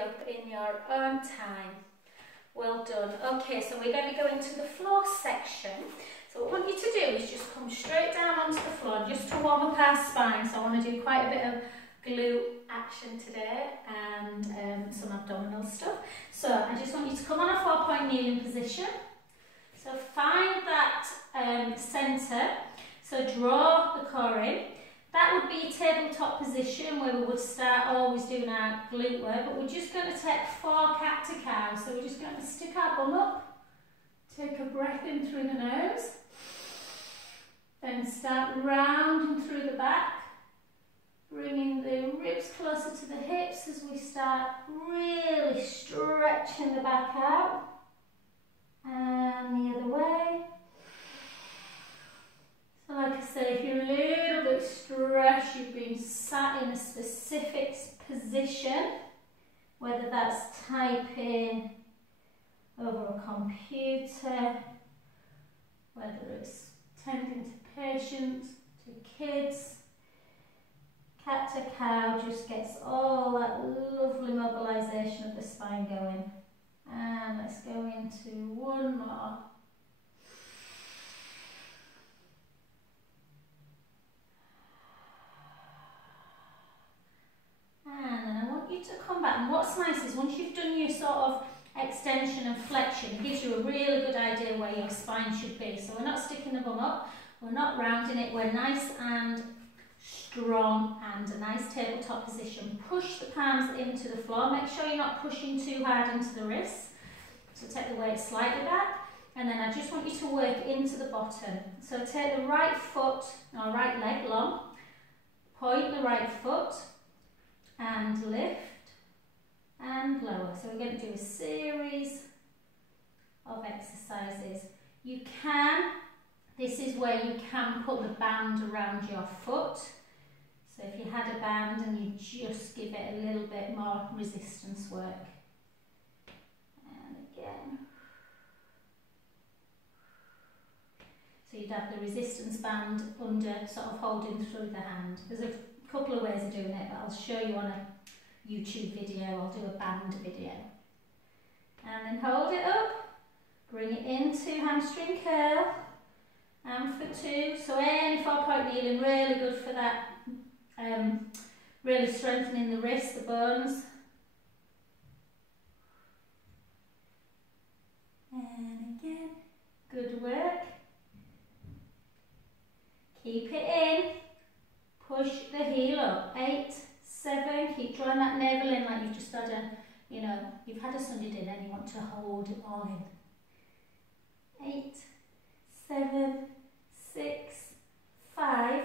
up in your own time. Well done. Okay, so we're going to go into the floor section. So what I want you to do is just come straight down onto the floor just to warm up our spine. So I want to do quite a bit of glute action today and some abdominal stuff. So I just want you to come on a 4-point kneeling position. So find that centre. So draw the core in. That would be a tabletop position where we would start always doing our glute work, but we're just going to take 4 cat to cow. So we're just going to stick our bum up, take a breath in through the nose, then start rounding through the back, bringing the ribs closer to the hips as we start really stretching the back out, and the other way. So like I say, if you're a little bit stressed, you've been sat in a specific position, whether that's typing over a computer, whether it's tending to patients, to kids, cat to cow just gets all that lovely mobilisation of the spine going. And let's go into one more. And then I want you to come back, and what's nice is once you've done your sort of extension and flexion, it gives you a really good idea where your spine should be. So we're not sticking the bum up, we're not rounding it, we're nice and strong and a nice tabletop position. Push the palms into the floor, make sure you're not pushing too hard into the wrists. So take the weight slightly back, and then I just want you to work into the bottom. So take the right foot or right leg long, point the right foot, and lift and lower. So we're going to do a series of exercises. You can, this is where you can put the band around your foot. So if you had a band and you just give it a little bit more resistance work. And again. So you'd have the resistance band under, sort of holding through the hand. There's a couple of ways of doing it, but I'll show you on a YouTube video. I'll do a band video. And then hold it up, bring it into hamstring curl, and for 2. So any 4-point kneeling, really good for that, really strengthening the wrists, the bones. And again, good work. Keep it in. Push the heel up. 8, 7. Keep drawing that navel in like you've just had a, you know, you've had a Sunday dinner and you want to hold it all in. 8, 7, 6, 5,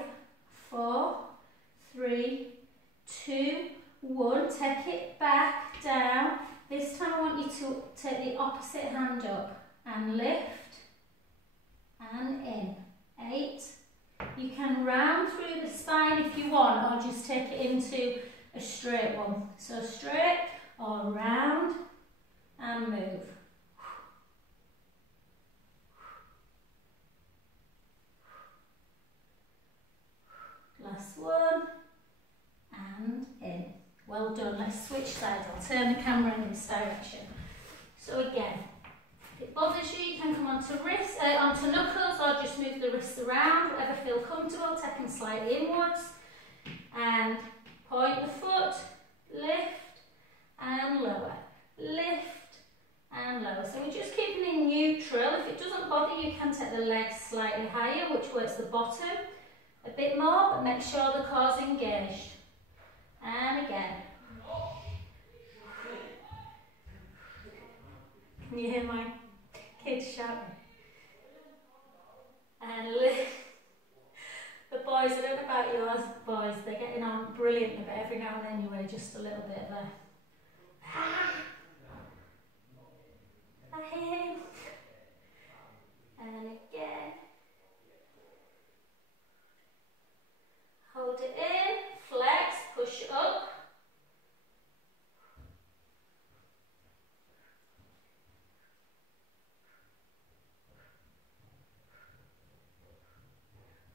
4, 3, 2, 1. Take it back down. This time I want you to take the opposite hand up and lift and in. 8. You can round through the spine if you want, or just take it into a straight one. So straight or round and move. Last one and in. Well done. Let's switch sides. I'll turn the camera in this direction. So again, if it bothers you, you can come onto wrists, onto knuckles, or just move the wrists around, whatever feel comfortable, take them slightly inwards, and point the foot, lift and lower, lift and lower. So we're just keeping it neutral. If it doesn't bother you, you can take the legs slightly higher, which works the bottom a bit more, but make sure the core's engaged. And again. Can you hear my kids shouting? And lift. The boys, I don't know about yours, boys, they're getting on brilliantly, but every now and then you wear just a little bit of a and again. Hold it in, flex, push up.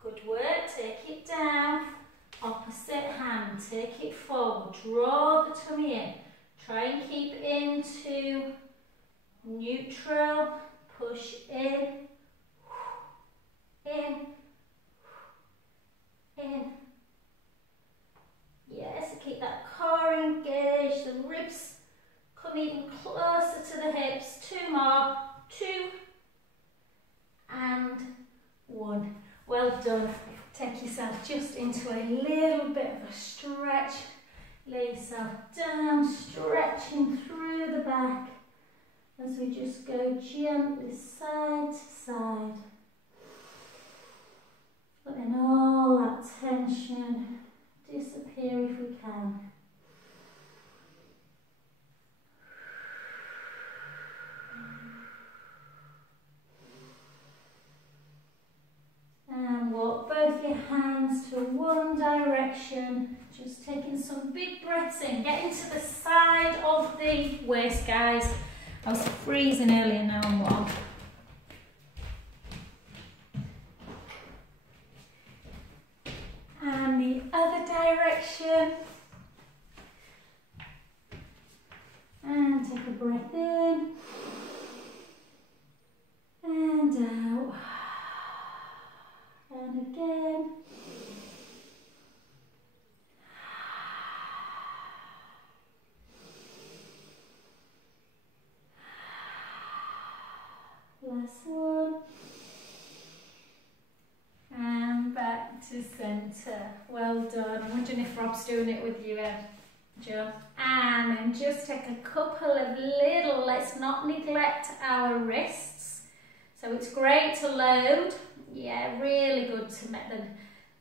Good work, take it down, opposite hand, take it forward, draw the tummy in, Try and keep into neutral, push in, in, in. Yes, keep that core engaged, the ribs come even closer to the hips. 2 more, 2 and 1. Well done. Take yourself just into a little bit of a stretch. Lay yourself down, stretching through the back as we just go gently side to side. Letting all that tension disappear if we can. And walk both your hands to one direction, just taking some big breaths in. Get into the side of the waist, guys. I was freezing earlier, now I'm warm. And the other direction. And take a breath in and out. And again. Last one. And back to centre. Well done. I'm wondering if Rob's doing it with you, Joe. And then just take a couple of little, let's not neglect our wrists. So it's great to load. Yeah, really good to make the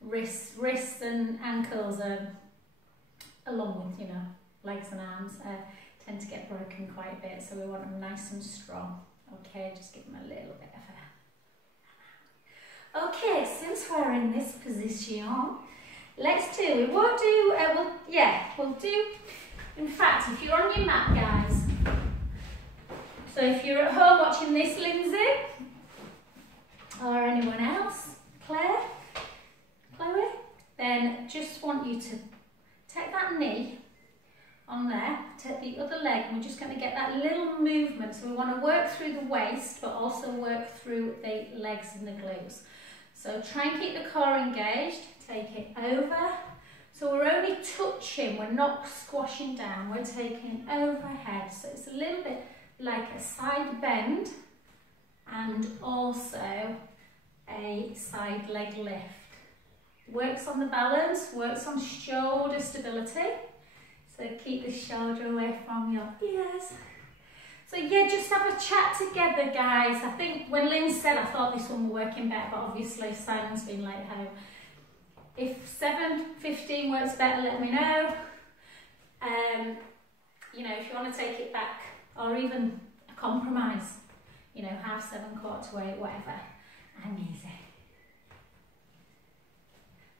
wrists and ankles along with, legs and arms tend to get broken quite a bit, so we want them nice and strong. Okay, just give them a little bit of a... Okay, since we're in this position, let's do, we'll do, in fact, if you're on your mat, guys, so if you're at home watching this, Lindsay, or anyone else, Chloe, then just want you to take that knee on there, take the other leg, and we're just going to get that little movement. So we want to work through the waist, but also work through the legs and the glutes. So try and keep the core engaged, take it over. So we're only touching, we're not squashing down, we're taking overhead. So it's a little bit like a side bend and also a side leg lift. Works on the balance, works on shoulder stability. So keep the shoulder away from your ears. So yeah, just have a chat together, guys. I think when Lynn said, I thought this one were working better, but obviously Simon's been late home. If 7:15 works better, let me know. If you want to take it back, or even a compromise, 7:30, 8:15, whatever. I'm easy.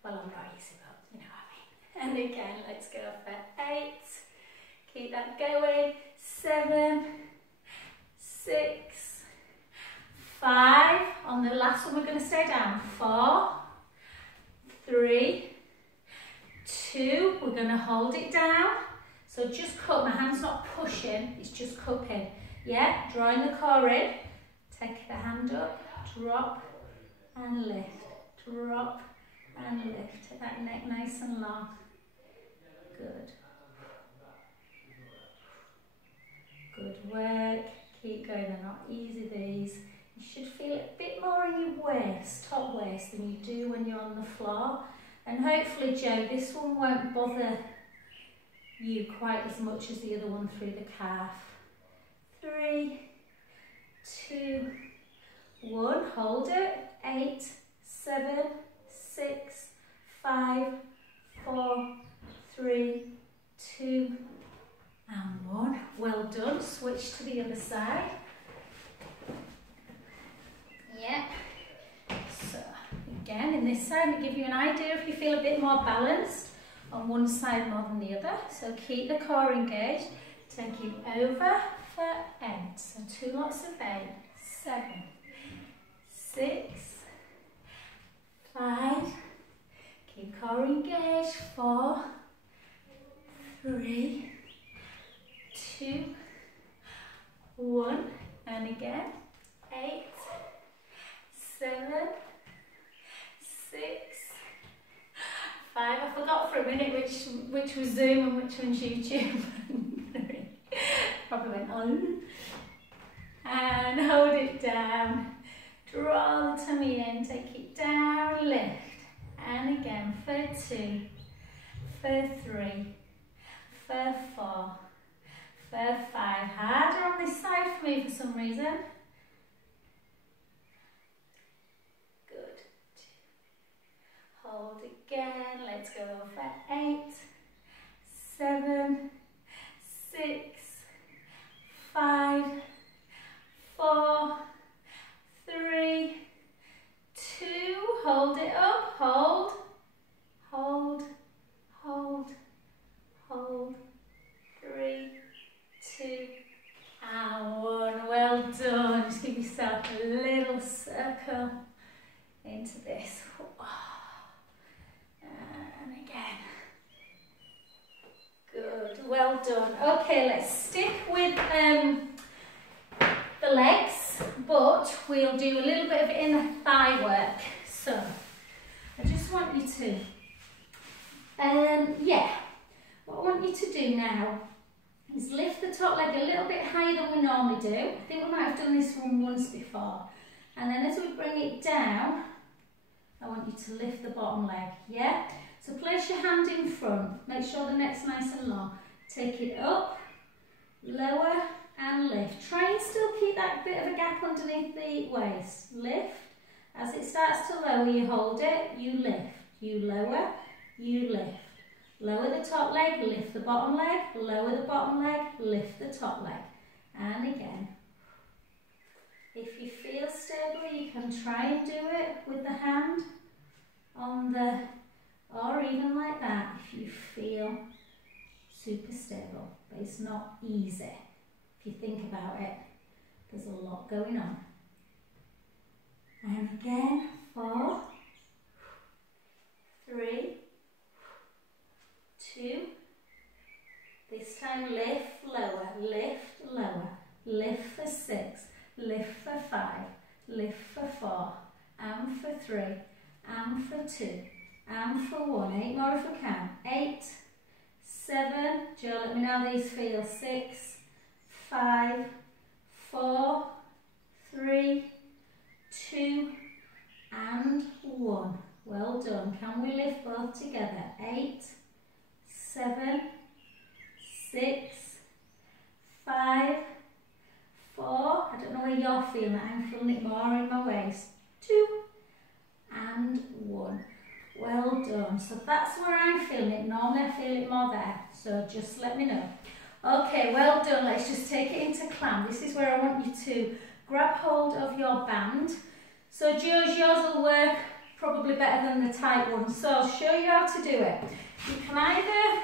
Well, I'm not easy, but you know what I mean. And again, let's go for 8. Keep that going. 7, 6, 5. On the last one, we're going to stay down. 4, 3, 2. We're going to hold it down. So just cup. My hand's not pushing, it's just cupping. Yeah, drawing the core in. Take the hand up, drop and lift. Drop and lift. Take that neck nice and long. Good. Good work. Keep going. They're not easy, these. You should feel it a bit more in your waist, top waist, than you do when you're on the floor. And hopefully, Joe, this one won't bother you quite as much as the other one through the calf. 3, 2, 1. Hold it. 8, 7, 6, 5, 4, 3, 2, and 1. Well done. Switch to the other side. Yeah. So again, in this side, we give you an idea if you feel a bit more balanced on one side more than the other. So keep the core engaged. Take it over for 8. So 2 lots of 8. 7, 6, 5. Keep core engaged. 4, 3, 2, 1, and again. 8, 7, 6, 5. I forgot for a minute which was Zoom and which one's YouTube. Probably went on. And hold it down. Draw the tummy in, take it down, lift. And again for 2, for 3, for 4, for 5. Harder on this side for me for some reason. Good. Hold again. Let's go for 8, 7, 6, 5, 4, 3, 2. Hold it up. Hold, hold, hold, hold. 3, 2, and 1. Well done. Just give yourself a little circle into this. And again. Good. Well done. Okay, let's stick with the legs, but we'll do a little bit of inner thigh work. So I just want you to, what I want you to do now is lift the top leg a little bit higher than we normally do. I think we might have done this one once before. And then as we bring it down, I want you to lift the bottom leg, yeah? So place your hand in front, make sure the neck's nice and long. Take it up, lower and lift. Try and still keep that bit of a gap underneath the waist. Lift. As it starts to lower, you hold it, you lift. You lower, you lift. Lower the top leg, lift the bottom leg, lower the bottom leg, lift the top leg. And again. If you feel stable, you can try and do it with the hand on the, or even like that if you feel super stable. But it's not easy. If you think about it, there's a lot going on. And again, 4, 3, 2. This time lift, lower, lift, lower. Lift for 6, lift for 5, lift for 4, and for 3, and for 2, and for 1. 8 more if we can. 8, 7, Joe, let me know how these feel. 6, 5, 4, 3, 2, and 1. Well done. Can we lift both together? 8, 7, 6, 5, 4. I don't know where you're feeling it. I'm feeling it more in my waist. 2, and 1. Well done. So that's where I'm feeling it. Normally I feel it more there. So just let me know. Okay, well done. Let's just take it into climb. This is where I want you to grab hold of your band. So Joe's, yours will work probably better than the tight one. So I'll show you how to do it. You can either,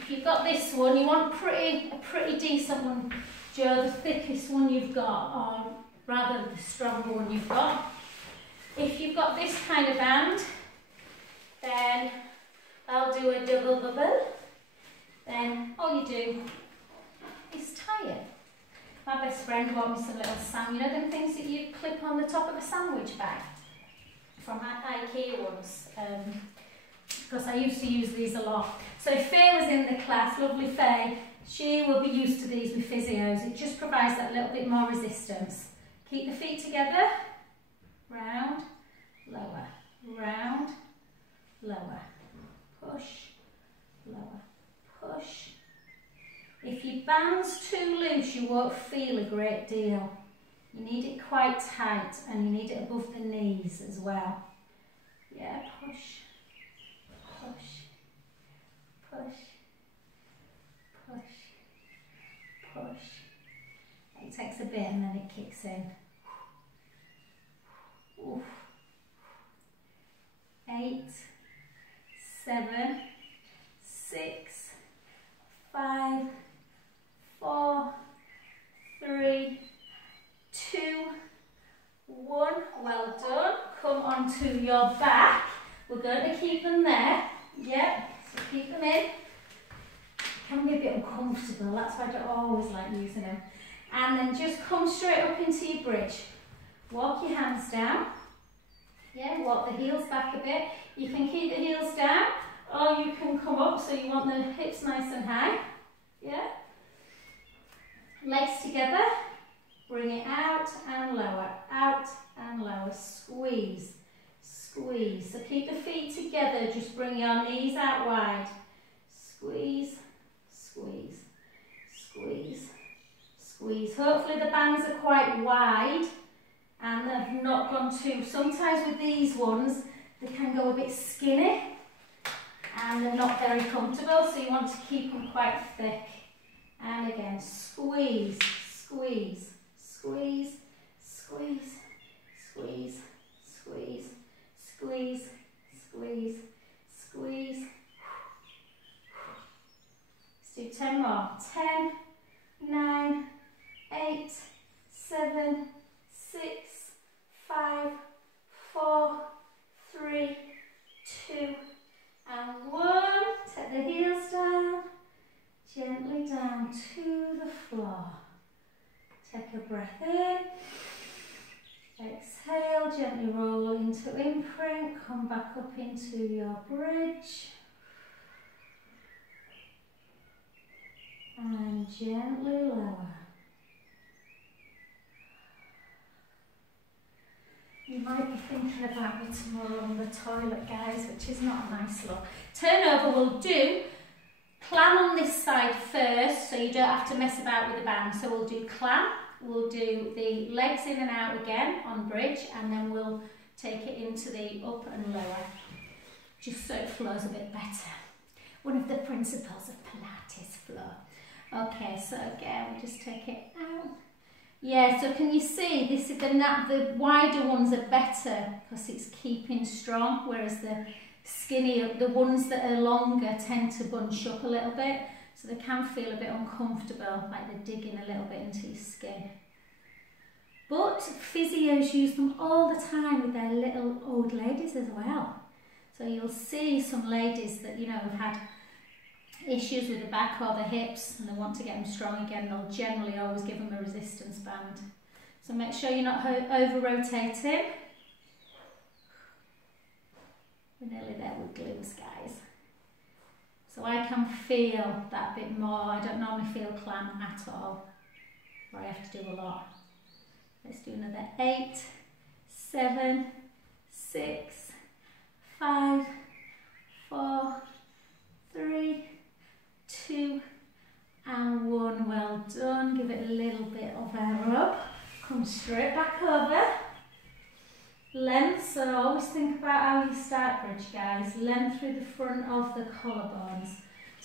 if you've got this one, you want a pretty decent one, Joe, the thickest one you've got, or rather the stronger one you've got. If you've got this kind of band, then I'll do a double bubble. Then all you do is tie it. My best friend bought me some little you know them things that you clip on the top of a sandwich bag? From IKEA ones. Because I used to use these a lot. So if Faye was in the class, lovely Faye, she will be used to these with physios. It just provides that little bit more resistance. Keep the feet together. Round, lower, round, lower. Push, lower, push. If your band's too loose, you won't feel a great deal. You need it quite tight and you need it above the knees as well. Yeah, push, push, push, push, push. It takes a bit and then it kicks in. Oof. 8, 7, 6, 5, 4, 3, 2, 1. Well done. Come onto your back. We're going to keep them there. Yep. So keep them in. can be a bit uncomfortable, that's why I don't always like using them. And then just come straight up into your bridge. Walk your hands down. Yeah, walk the heels back a bit. You can keep the heels down, or you can come up, so you want the hips nice and high. Yeah. Legs together. Bring it out and lower. Squeeze, squeeze. So keep the feet together, just bring your knees out wide. Squeeze, squeeze, squeeze, squeeze. Hopefully the bands are quite wide and they've not gone too. Sometimes with these ones, they can go a bit skinny and they're not very comfortable, so you want to keep them quite thick. And again, squeeze, squeeze, squeeze, squeeze, squeeze, squeeze, squeeze, squeeze, squeeze. Let's do 10 more. 10, 9, 8, 7, 6, 5, 4, 3, 2, and 1. Take the heels down, gently down to the floor. Take a breath in. Exhale, gently roll into imprint, come back up into your bridge. And gently lower. You might be thinking about me tomorrow on the toilet, guys, which is not a nice look. Turn over, we'll do clam on this side first, so you don't have to mess about with the band. So we'll do clam. We'll do the legs in and out again on bridge, and then we'll take it into the up and lower, just so it flows a bit better. One of the principles of Pilates, flow. Okay, so again, we'll just take it out. Yeah, so can you see, this is the wider ones are better because it's keeping strong, whereas the skinnier, the ones that are longer tend to bunch up a little bit. So they can feel a bit uncomfortable, like they're digging a little bit into your skin. But physios use them all the time with their little old ladies as well. So you'll see some ladies that, you know, have had issues with the back or the hips and they want to get them strong again. They'll generally always give them a resistance band. So make sure you're not over-rotating. We're nearly there with glutes, guys. So I can feel that bit more. I don't normally feel clam at all, or I have to do a lot. Let's do another 8, 7, 6, 5, 4, 3, 2, and 1. Well done. Give it a little bit of a rub. Come straight back over. Length, so always think about how you start bridge, guys. Length through the front of the collarbones.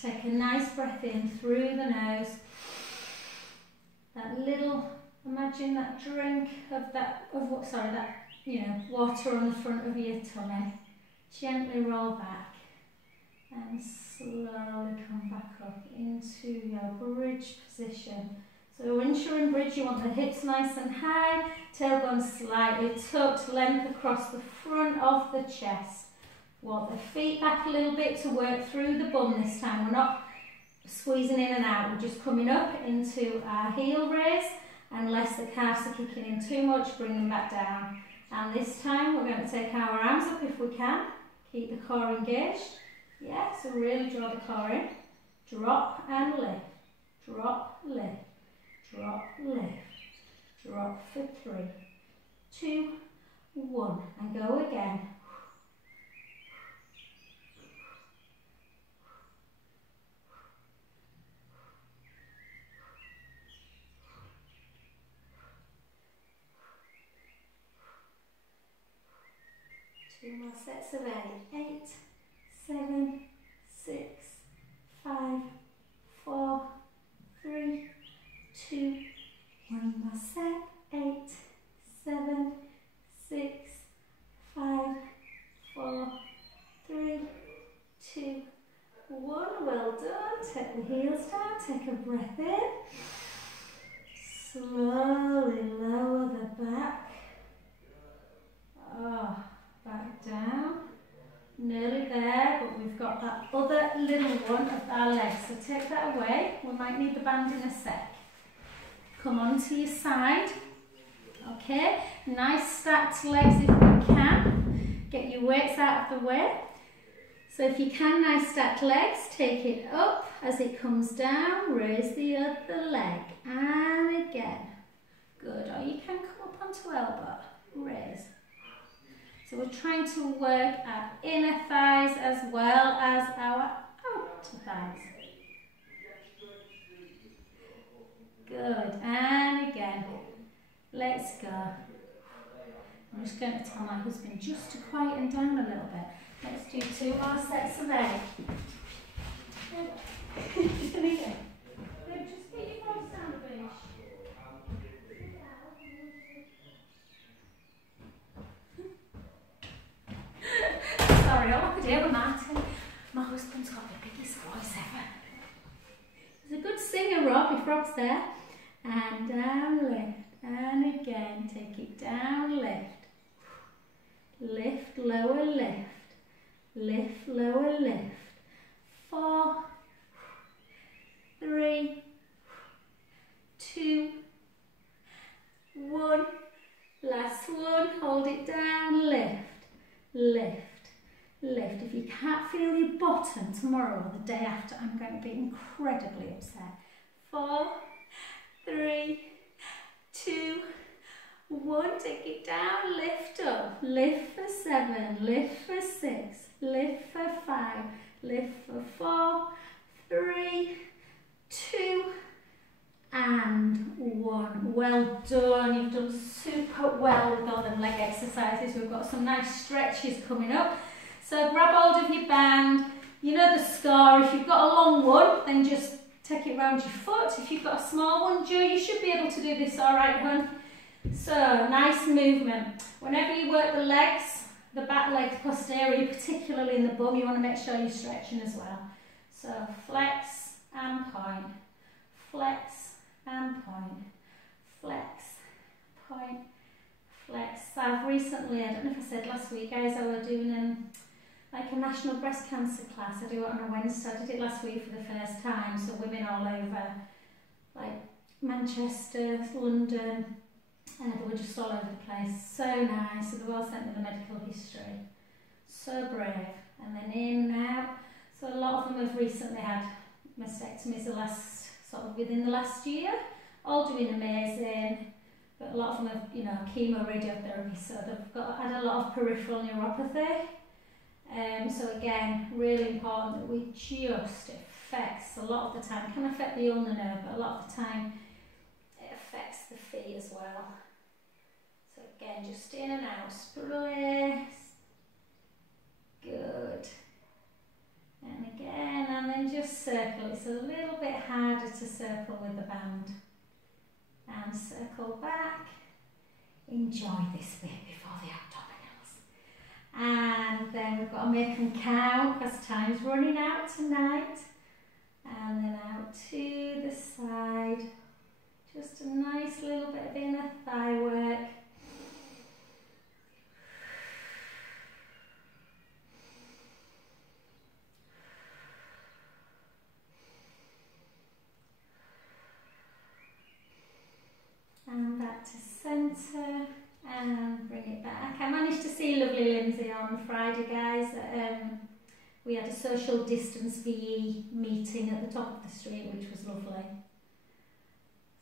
Take a nice breath in through the nose. That little, imagine that drink of that, water on the front of your tummy. Gently roll back and slowly come back up into your bridge position. So once you're in bridge, you want the hips nice and high, tailbone slightly tucked, length across the front of the chest. Walk the feet back a little bit to work through the bum this time. We're not squeezing in and out, we're just coming up into our heel raise, unless the calves are kicking in too much, bring them back down. And this time we're going to take our arms up if we can, keep the core engaged. Yeah, so really draw the core in. Drop and lift, drop, lift. Drop, lift, drop for 3, 2, 1, and go again. Two more sets of 8, 8, 7, 6, 5, 4, 3, 2, 1 more set, 8, 7, 6, 5, 4, 3, 2, 1. Well done. Take the heels down, take a breath in. Slowly lower the back. Back down. Nearly there, but we've got that other little one of our legs. So take that away. We might need the band in a sec. Come onto your side. Okay, nice stacked legs if you can. Get your weights out of the way. So if you can, nice stacked legs, take it up as it comes down, raise the other leg, and again. Good, or you can come up onto elbow, raise. So we're trying to work our inner thighs as well as our outer thighs. Good, and again. Let's go. I'm just going to tell my husband just to quieten down a little bit. Let's do 2 more sets of 8. Just get your voice down a bit. Sorry, all I could hear was Martin. My husband's got the biggest voice ever. He's a good singer, Rob, if Rob's there. And down, lift. And again, take it down, lift. Lift, lower, lift. Lift, lower, lift. 4, 3, 2, 1. Last one, hold it down, lift, lift, lift. If you can't feel your bottom tomorrow or the day after, I'm going to be incredibly upset. 4, 3, 2, 1. Take it down, lift up. Lift for 7, lift for 6, lift for 5, lift for 4, 3, 2, and 1. Well done. You've done super well with all them leg exercises. We've got some nice stretches coming up. So grab hold of your band. You know the score. If you've got a long one, then just take it round your foot. If you've got a small one, Joe, you should be able to do this all right, hon. So, nice movement. Whenever you work the legs, the back legs posterior, particularly in the bum, you want to make sure you're stretching as well. So, flex and point, flex and point, flex, point, flex. I've recently, I don't know if I said last week, guys, I was doing like a national breast cancer class. I do it on a Wednesday. I did it last week for the first time. So women all over, like Manchester, London, they were just all over the place. So nice. So they've all sent me the medical history. So brave. And then in and out. So a lot of them have recently had mastectomies within the last year. All doing amazing. But a lot of them have, you know, chemo, radiotherapy. So they've had a lot of peripheral neuropathy. So again, really important that we just, it affects a lot of the time, it can affect the ulnar nerve, but a lot of the time it affects the feet as well. So again, just in and out, spread, good. And again, and then just circle. It's a little bit harder to circle with the band. And circle back. Enjoy this bit before the abdominals. And then we've got to make them count because time's running out tonight. And then out to the side. Just a nice little bit of inner thigh work. And back to centre. And bring it back. I managed to see lovely Lindsay on Friday, guys. We had a social distance VE meeting at the top of the street, which was lovely.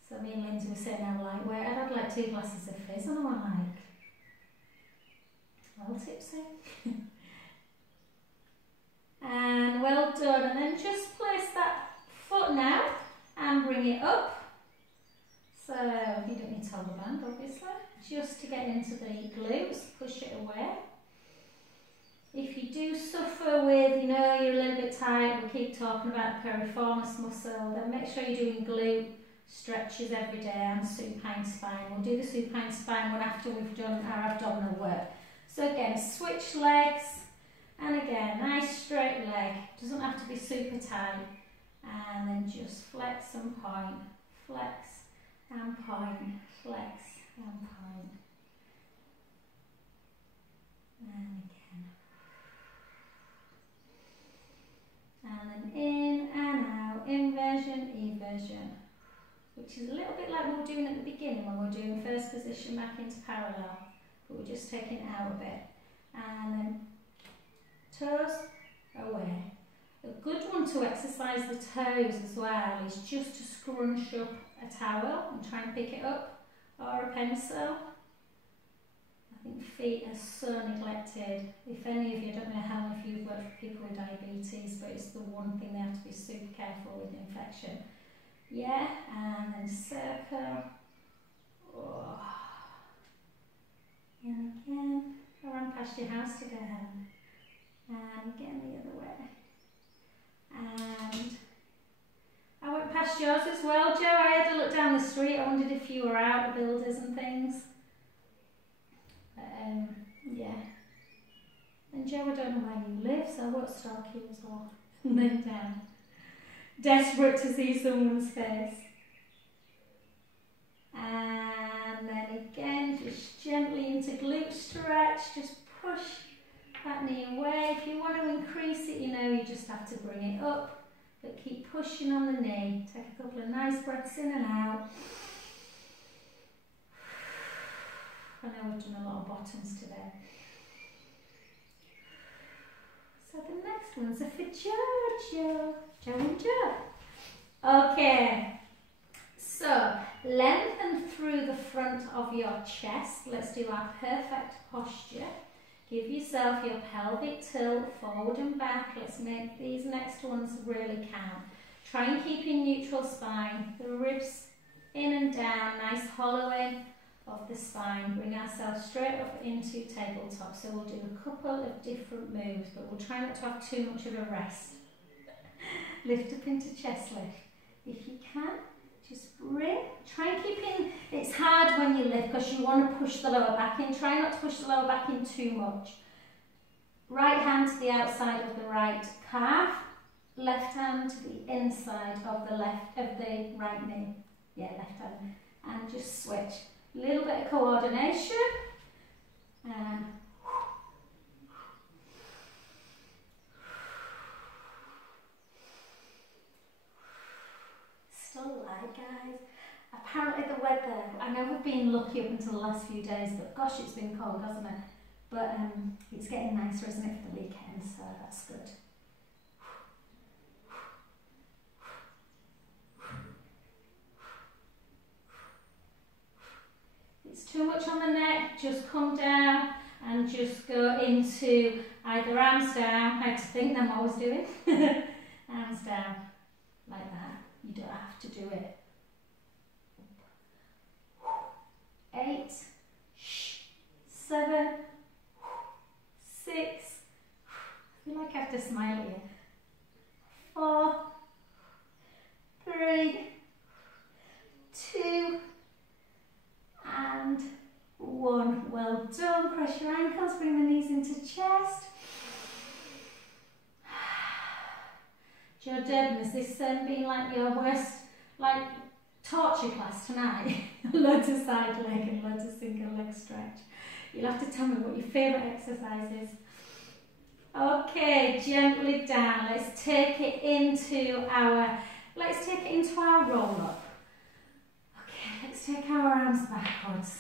So me and Lindsay were saying how lightweight. I'd had like 2 glasses of fizz and I went like, well tipsy. And well done. And then just place that foot now and bring it up. So you don't need to hold the band, obviously. Just to get into the glutes, push it away. If you do suffer with, you know, you're a little bit tight, we keep talking about the piriformis muscle, then make sure you're doing glute stretches every day and supine spine. We'll do the supine spine one after we've done our abdominal work. So again, switch legs, and again, nice straight leg. Doesn't have to be super tight. And then just flex and point, flex and point, flex and point. And again. then in and out, inversion, eversion, which is a little bit like we were doing at the beginning when we were doing first position back into parallel, but we're just taking it out a bit. And then toes away. A good one to exercise the toes as well is just to scrunch up a towel and try and pick it up, or a pencil. I think feet are so neglected. If any of you, I don't know how many of you have worked with people with diabetes, but it's the one thing they have to be super careful with, infection. Yeah, and then circle. Oh. And again, I ran past your house to go home. And again the other way. And I went past yours as well, Joe. I had a look down the street. I wondered if you were out, the builders and things. Yeah. And Joe, I don't know where you live, so I won't stalk you as well. And then down. Desperate to see someone's face. And then again, just gently into glute stretch. Just push that knee away. If you want to increase it, you know, you just have to bring it up. But keep pushing on the knee. Take a couple of nice breaths in and out. I know we've done a lot of bottoms today. So the next ones are for Joe and Joe. Okay, so lengthen through the front of your chest. Let's do our perfect posture. Give yourself your pelvic tilt forward and back. Let's make these next ones really count. Try and keep your neutral spine, the ribs in and down, nice hollowing of the spine. Bring ourselves straight up into tabletop. So we'll do a couple of different moves, but we'll try not to have too much of a rest. Lift up into chest lift. If you can, just bring, try and keep in, it's hard when you lift because you want to push the lower back in. Try not to push the lower back in too much. Right hand to the outside of the right calf, left hand to the inside of the right knee. Yeah, left hand. And just switch. A little bit of coordination. And still light, guys. Apparently the weather, I know we've been lucky up until the last few days, but gosh, it's been cold, hasn't it? But it's getting nicer, isn't it, for the weekend, so that's good. If it's too much on the neck, just come down and just go into either arms down. I had to think then what I was doing. Arms down, like that. You don't have to do it. 8, 7, 6. I feel like I have to smile at you. 4, 3, 2, and 1. Well done. Cross your ankles. Bring the knees into chest. Joe Durban, has this been like your worst, like, torture class tonight? Loads of side leg and loads of single leg stretch. You'll have to tell me what your favourite exercise is. Okay, gently down. Let's take it into our roll up. Okay, let's take our arms backwards.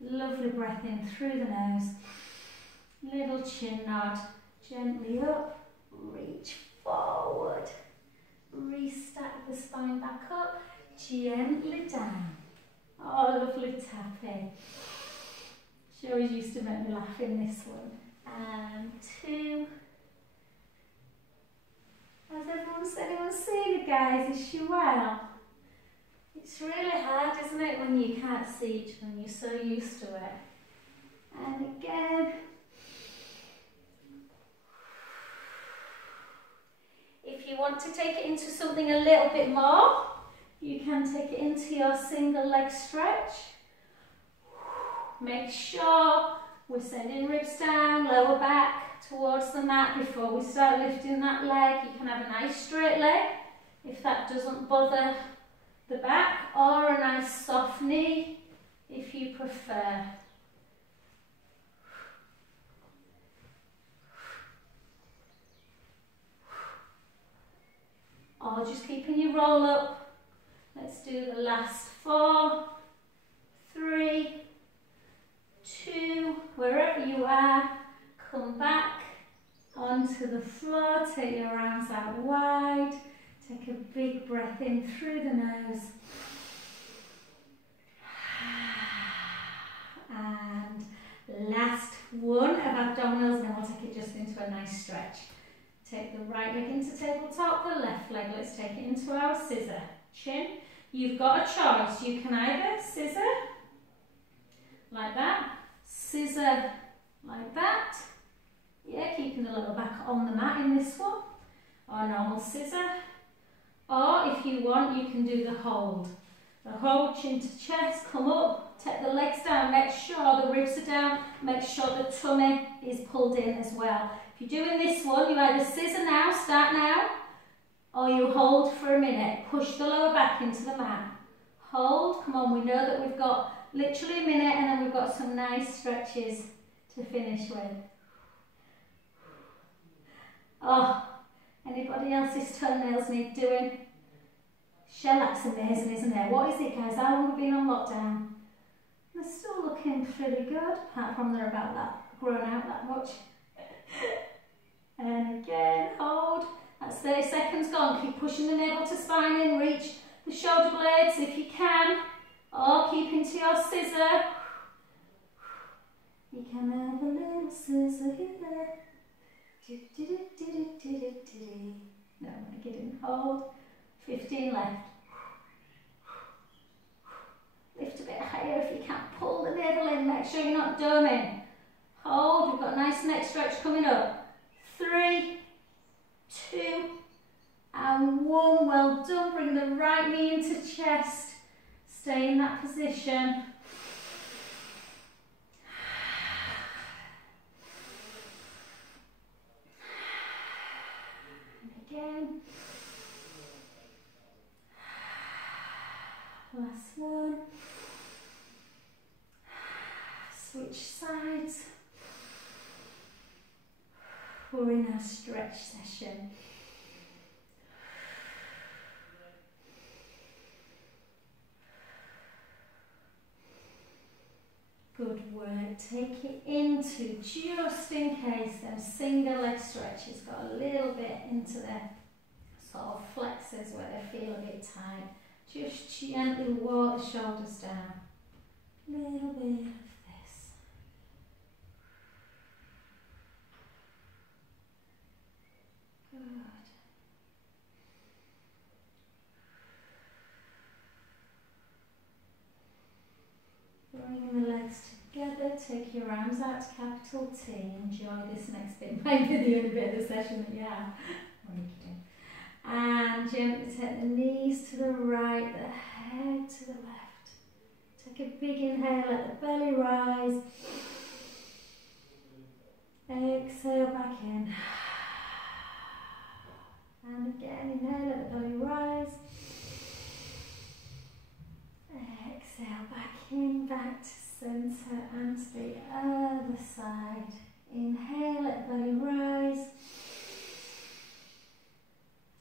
Lovely breath in through the nose. Little chin nod. Gently up. Reach forward. Restack the spine back up. Gently down. Oh, lovely tapping. She always used to make me laugh in this one. And 2. Has anyone seen it, guys? Is she well? It's really hard, isn't it, when you can't see each other and you're so used to it. And again. If you want to take it into something a little bit more, you can take it into your single leg stretch. Make sure we're sending ribs down, lower back towards the mat before we start lifting that leg. You can have a nice straight leg if that doesn't bother the back, or a nice soft knee if you prefer. Hold, just keeping your roll up. Let's do the last 4, 3, 2, wherever you are, come back onto the floor, take your arms out wide, take a big breath in through the nose. And last one of abdominals, and then we'll take it just into a nice stretch. Take the right leg into tabletop, the left leg, let's take it into our scissor. Chin. You've got a choice. You can either scissor, like that, scissor, like that. Yeah, keeping the lower back on the mat in this one. Or normal scissor. Or if you want, you can do the hold. The hold, chin to chest, come up, take the legs down, make sure the ribs are down, make sure the tummy is pulled in as well. If you're doing this one, you either scissor now, start now, or you hold for a minute. Push the lower back into the mat. Hold, come on, we know that we've got literally a minute and then we've got some nice stretches to finish with. Oh, anybody else's toenails need doing? Shellac's amazing, isn't it? What is it, guys? How long have we been on lockdown? They're still looking pretty good, apart from they're about that, grown out that much. And again, hold. That's 30 seconds gone. Keep pushing the navel to spine in, reach the shoulder blades if you can, or keep into your scissor. You can have a little scissor here. No, I'm going to get in, hold. 15 left. Lift a bit higher if you can. Pull the navel in, make sure you're not doming. Hold, we've got a nice neck stretch coming up. 3, 2, and 1. Well done. Bring the right knee into chest. Stay in that position. And again. Last one. Switch sides. We're in our stretch session. Good work. Take it into, just in case, them single leg stretches got a little bit into their sort of flexors where they feel a bit tight. Just gently walk the shoulders down. Little bit of this. Good. Bring the legs together, take your arms out to capital T. Enjoy this next bit. Maybe the only bit of the session that you have. And gently take the knees to the right, the head to the left. Take a big inhale, let the belly rise. Exhale back in. And again, inhale, let the belly rise. Exhale back in, back to centre and to the other side. Inhale, let the belly rise.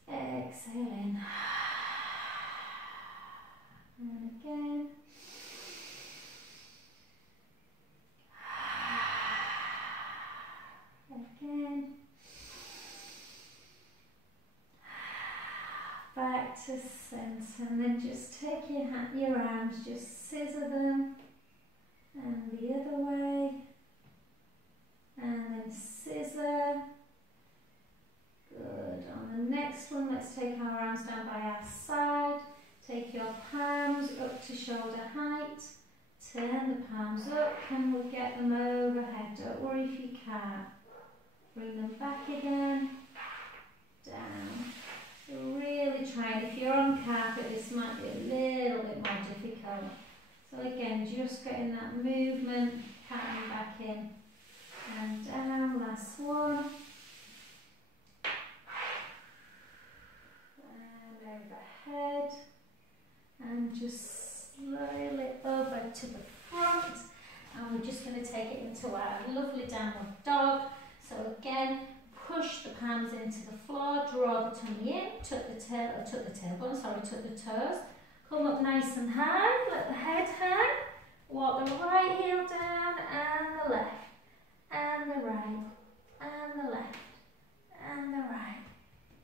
Exhale in. And again. Again. Back to centre, and then just take your arms, just scissor them, and the other way, and then scissor. Good. On the next one, let's take our arms down by our side. Take your palms up to shoulder height. Turn the palms up and we'll get them overhead. Don't worry if you can't. Bring them back again. Down. So really try, if you're on carpet, this might be a little bit more difficult. So again, just getting that movement, coming back in and down. Last one. Overhead, and just slowly over to the front, and we're just going to take it into our lovely downward dog. So again, push the palms into the floor, draw the tummy in, tuck the toes. Come up nice and high, let the head hang. Walk the right heel down and the left, and the right, and the left, and the right,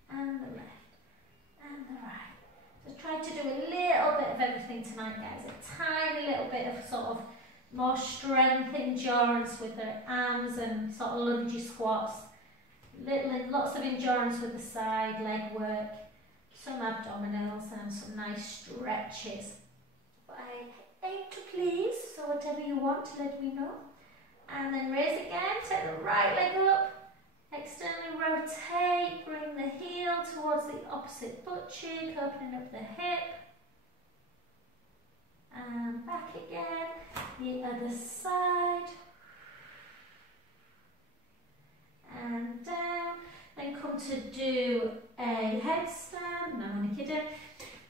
and the left, and the right. So try to do a little bit of everything tonight, guys. A tiny little bit of sort of more strength, endurance with the arms and sort of lungy squats. Lots of endurance with the side leg work. Some abdominals and some nice stretches. But I aim to please, so whatever you want, let me know. And then raise again, take the right leg up, externally rotate, bring the heel towards the opposite butt cheek, opening up the hip. And back again, the other side. And down. Then come to do a headstand, no nikida.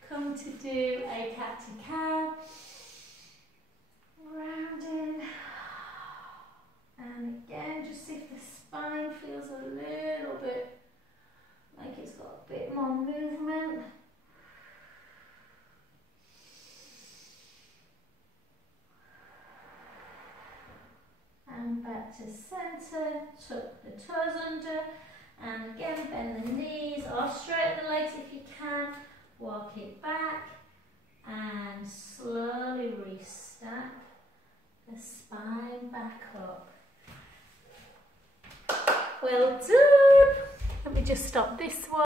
Come to do a cat to cow. Rounding. And again, just see if the spine feels a little bit like it's got a bit more movement. And back to centre, tuck the toes under. And again, bend the knees or straighten the legs if you can. Walk it back and slowly restack the spine back up. Well done. Let me just stop this one.